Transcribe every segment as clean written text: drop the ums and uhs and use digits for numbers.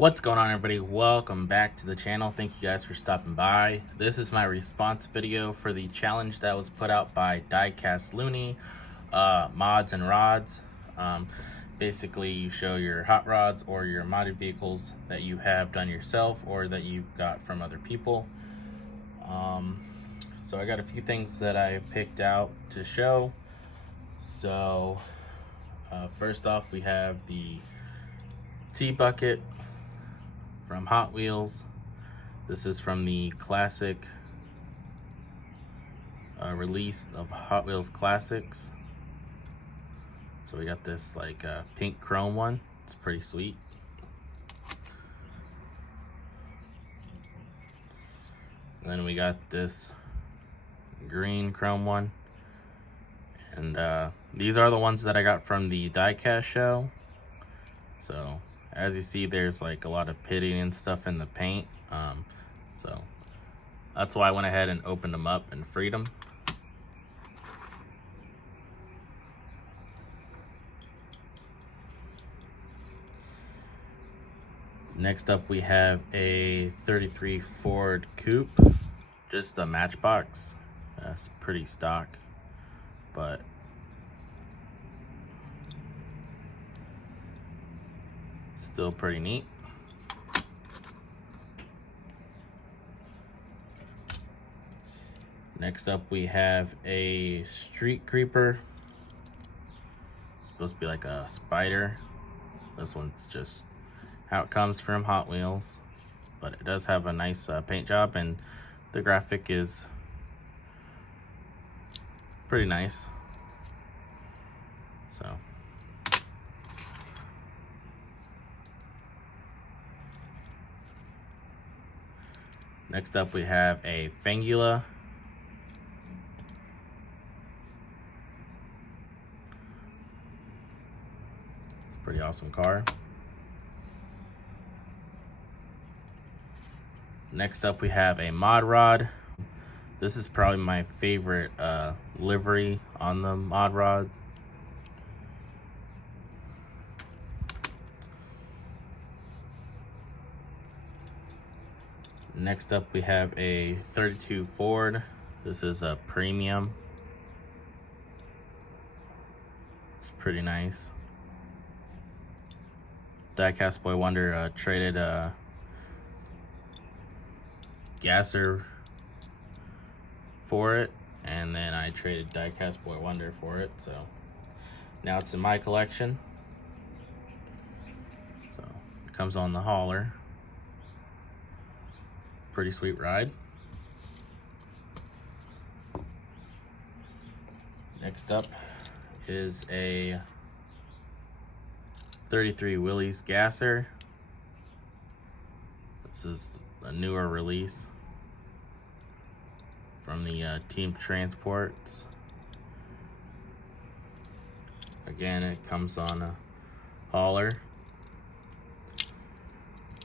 What's going on, everybody? Welcome back to the channel. Thank you guys for stopping by. This is my response video for the challenge that was put out by DIECAST Looney, mods and rods. Basically, you show your hot rods or your modded vehicles that you have done yourself or that you've got from other people. So I got a few things that I picked out to show. So first off, we have the T-Bucket from Hot Wheels. This is from the classic release of Hot Wheels Classics. So we got this like pink chrome one. It's pretty sweet. And then we got this green chrome one. And these are the ones that I got from the DIECAST show. So as you see, there's like a lot of pitting and stuff in the paint. So that's why I went ahead and opened them up and freed them. Next up, we have a 33 Ford Coupe, just a matchbox. That's pretty stock, but still pretty neat. Next up, we have a street creeper. It's supposed to be like a spider. This one's just how it comes from Hot Wheels, but it does have a nice paint job, and the graphic is pretty nice. So next up, we have a Fangula. It's a pretty awesome car. Next up, we have a Mod Rod. This is probably my favorite livery on the Mod Rod. Next up, we have a 32 Ford. This is a premium. It's pretty nice. DIECAST Boy Wonder traded Gasser for it, and then I traded DIECAST Boy Wonder for it, so now it's in my collection. So it comes on the hauler. Pretty sweet ride. Next up is a 33 Willys Gasser. This is a newer release from the Team Transports. Again, it comes on a hauler.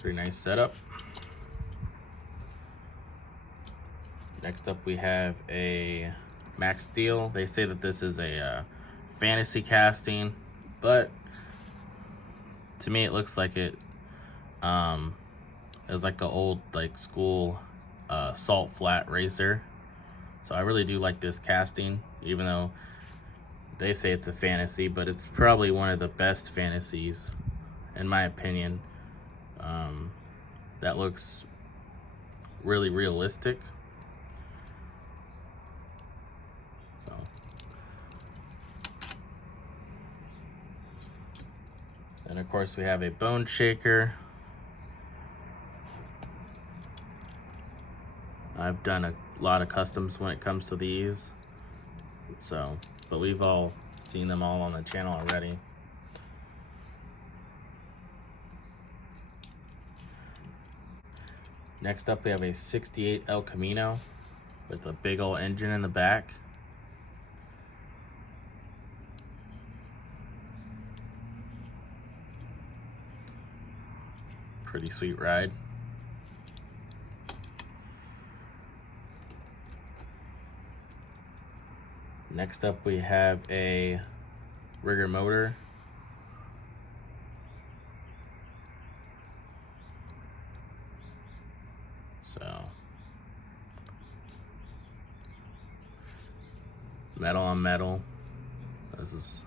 Pretty nice setup. Next up, we have a Max Steel. They say that this is a fantasy casting, but to me it looks like it is like an old like school salt flat racer. So I really do like this casting, even though they say it's a fantasy, but it's probably one of the best fantasies in my opinion. That looks really realistic. So and of course, we have a Bone Shaker. I've done a lot of customs when it comes to these, so but we've all seen them all on the channel already. Next up, we have a 68 El Camino with a big old engine in the back. Pretty sweet ride. Next up, we have a rigger motor metal on metal. This is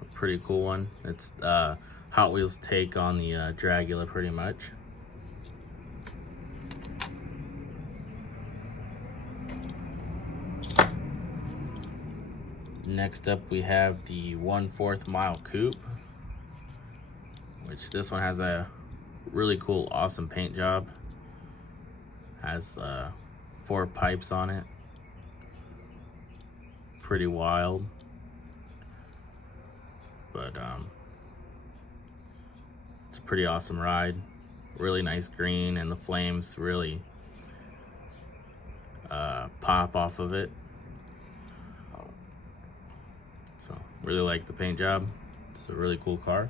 a pretty cool one. It's Hot Wheels take on the Dragula pretty much. Next up we have the 1/4 mile Coupe, which this one has a really cool, awesome paint job. Has 4 pipes on it. Pretty wild. But it's a pretty awesome ride. Really nice green, and the flames really pop off of it. So really like the paint job. It's a really cool car.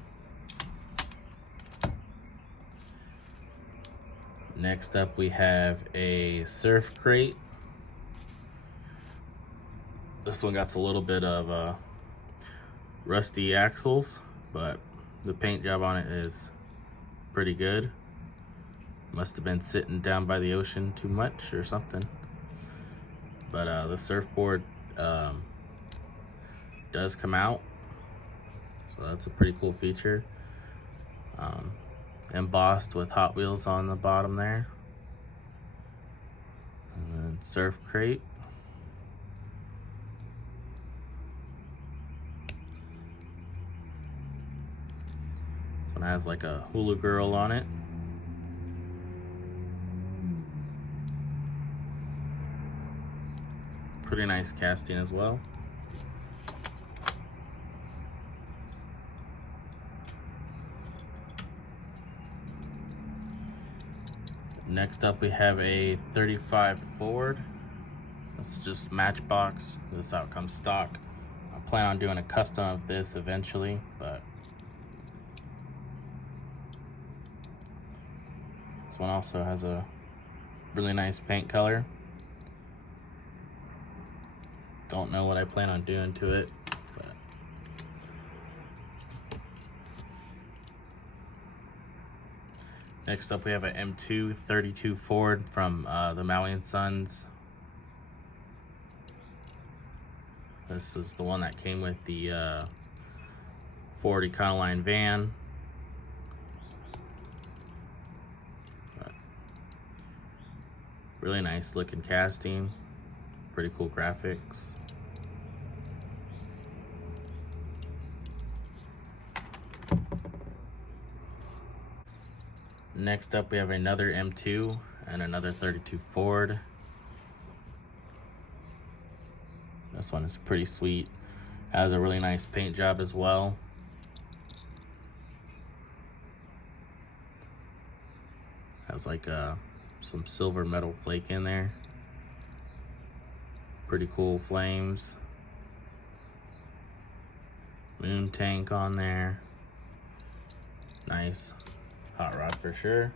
Next up we have a surf crate. This one got a little bit of rusty axles, but the paint job on it is pretty good. Must have been sitting down by the ocean too much or something. But the surfboard does come out, so that's a pretty cool feature. Embossed with Hot Wheels on the bottom there. And then surf crate. This one has like a hula girl on it. Pretty nice casting as well. Next up we have a 35 Ford. That's just Matchbox. This is how it comes stock. I plan on doing a custom of this eventually, but this one also has a really nice paint color. Don't know what I plan on doing to it, but next up we have an M2 32 Ford from the Maui & Sons. This is the one that came with the Ford Econoline van. But really nice looking casting, pretty cool graphics. Next up we have another M2 and another 32 Ford. This one is pretty sweet. Has a really nice paint job as well. Has like some silver metal flake in there. Pretty cool flames. Moon tank on there. Nice hot rod for sure.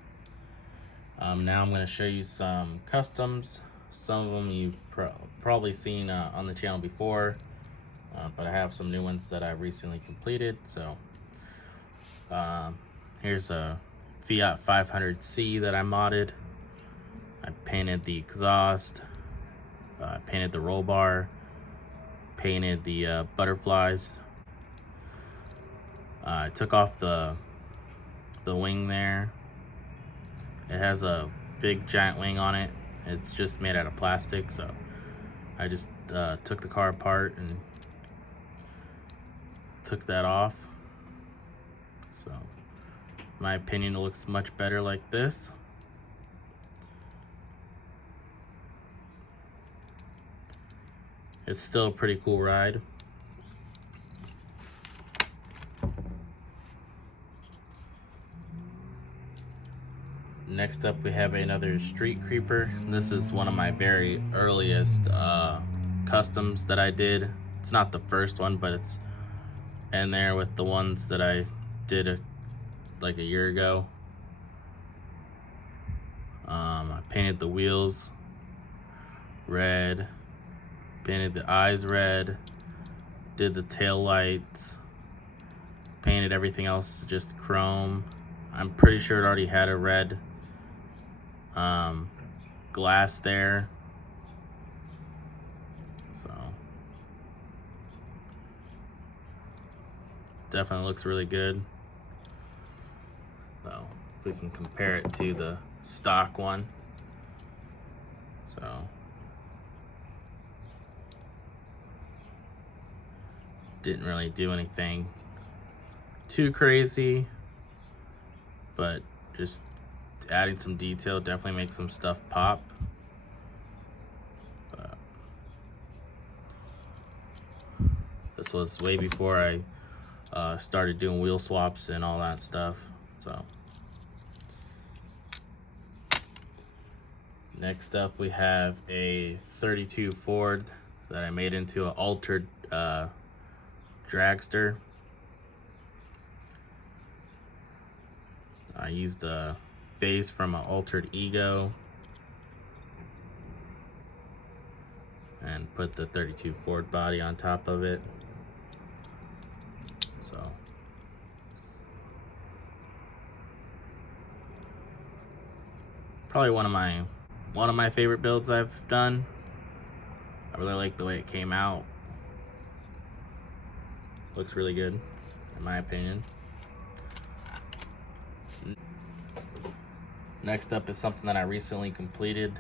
Now I'm going to show you some customs. Some of them you've probably seen on the channel before, but I have some new ones that I've recently completed. So here's a Fiat 500C that I modded. I painted the exhaust, painted the roll bar, painted the butterflies. I took off the wing there. It has a big giant wing on it. It's just made out of plastic, so I just took the car apart and took that off. So in my opinion, it looks much better like this. It's still a pretty cool ride. Next up we have another Street Creeper. This is one of my very earliest customs that I did. It's not the first one, but it's in there with the ones that I did like a year ago. I painted the wheels red, painted the eyes red, did the tail lights, painted everything else just chrome. I'm pretty sure it already had a red glass there. definitely looks really good. So if we can compare it to the stock one. So didn't really do anything too crazy, but just adding some detail definitely makes some stuff pop. But this was way before I started doing wheel swaps and all that stuff. So next up we have a 32 Ford that I made into an altered dragster. I used a base from an altered Ego and put the 32 Ford body on top of it. So probably one of my favorite builds I've done. I really like the way it came out. Looks really good, in my opinion. Next up is something that I recently completed.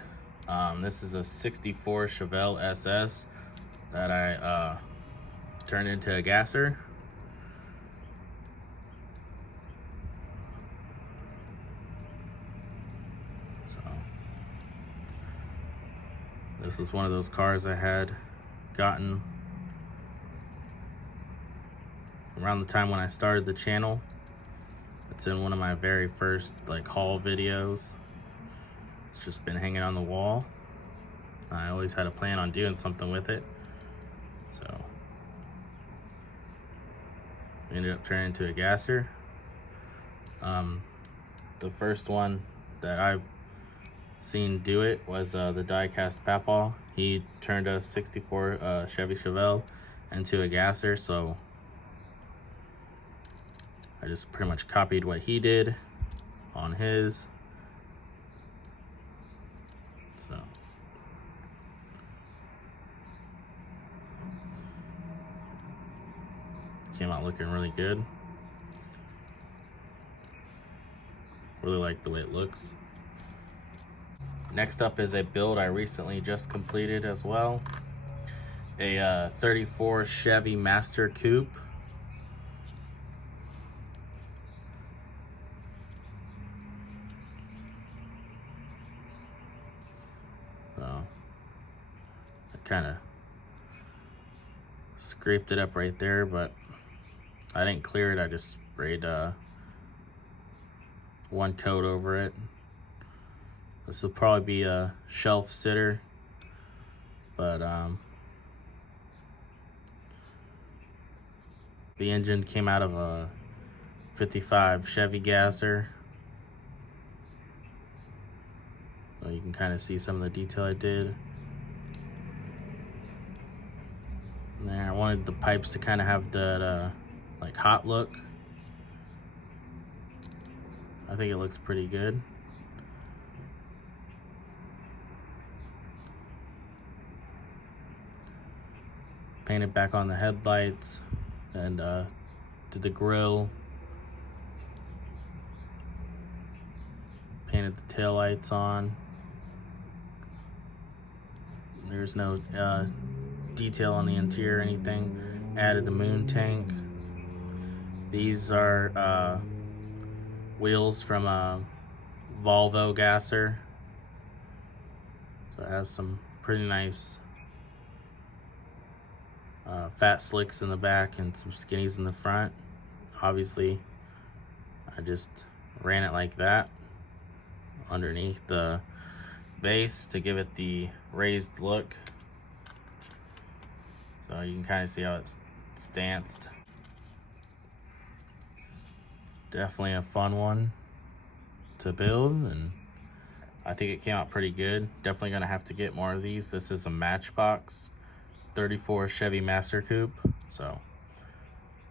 This is a 64 Chevelle SS that I turned into a gasser. So this was one of those cars I had gotten around the time when I started the channel. It's in one of my very first like haul videos. It's just been hanging on the wall. I always had a plan on doing something with it. So we ended up turning into a gasser. The first one that I've seen do it was the DIECAST Papaw. He turned a 64 Chevy Chevelle into a gasser, so I just pretty much copied what he did on his. So came out looking really good. Really like the way it looks. Next up is a build I recently just completed as well. A 34 Chevy Master Coupe. So I kind of scraped it up right there, but I didn't clear it. I just sprayed one coat over it. This will probably be a shelf sitter, but the engine came out of a 55 Chevy gasser. So you can kind of see some of the detail I did. And there, I wanted the pipes to kind of have that like hot look. I think it looks pretty good. Painted back on the headlights and did the grill. Painted the taillights on. There's no detail on the interior or anything. Added the moon tank. These are wheels from a Volvo gasser. So it has some pretty nice fat slicks in the back and some skinnies in the front. Obviously, I just ran it like that underneath the base to give it the raised look. So you can kind of see how it's stanced. Definitely a fun one to build, and I think it came out pretty good. Definitely gonna have to get more of these. This is a Matchbox 34 Chevy Master Coupe, so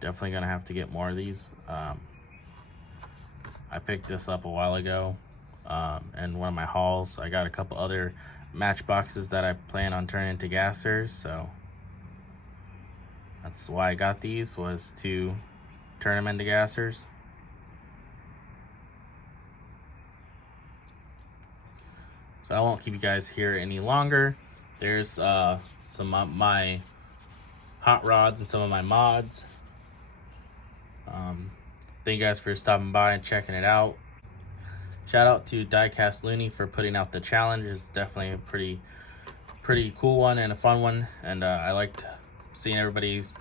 definitely gonna have to get more of these. I picked this up a while ago in one of my hauls. I got a couple other Matchboxes that I plan on turning into gassers, so that's why I got these, was to turn them into gassers. So I won't keep you guys here any longer. There's some of my hot rods and some of my mods. Thank you guys for stopping by and checking it out. Shout out to DIECAST Looney for putting out the challenge. It's definitely a pretty cool one and a fun one, and I liked seeing everybody's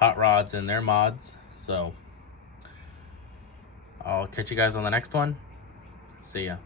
hot rods and their mods. So I'll catch you guys on the next one. See ya.